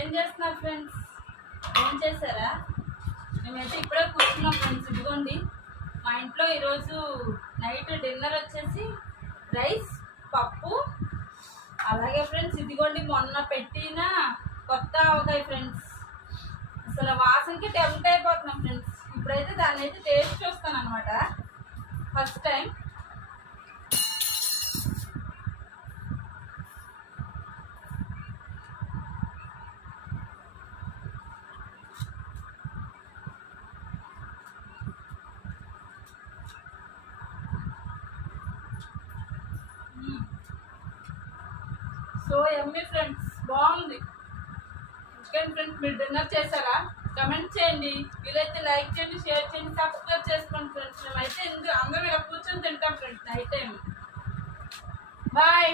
ఏం చేస్తున్నారు ఫ్రెండ్స్? ఏం చేశారా? మేమైతే ఇప్పుడే కూర్చున్నాం ఫ్రెండ్స్. ఇదిగోండి మా ఇంట్లో ఈరోజు నైట్ డిన్నర్ వచ్చేసి రైస్, పప్పు, అలాగే ఫ్రెండ్స్ ఇదిగోండి మొన్న పెట్టిన కొత్త ఆవకాయ ఫ్రెండ్స్. అసలు వాసనకి టెంప్ట్ అయిపోతున్నాం ఫ్రెండ్స్. ఇప్పుడైతే దాన్ని అయితే టేస్ట్ చూస్తాను అనమాట first time. So yummy friends, బాగుంది. ఇంకేం ఫ్రెండ్స్, మీరు డిన్నర్ చేశారా? కమెంట్ చేయండి, వీలైతే లైక్ చేయండి, షేర్ చేయండి, సబ్స్క్రైబ్ చేసుకోండి ఫ్రెండ్స్. మేమైతే అందరం ఇలా కూర్చొని తింటాం ఫ్రెండ్స్ నైట్ టైం. బాయ్.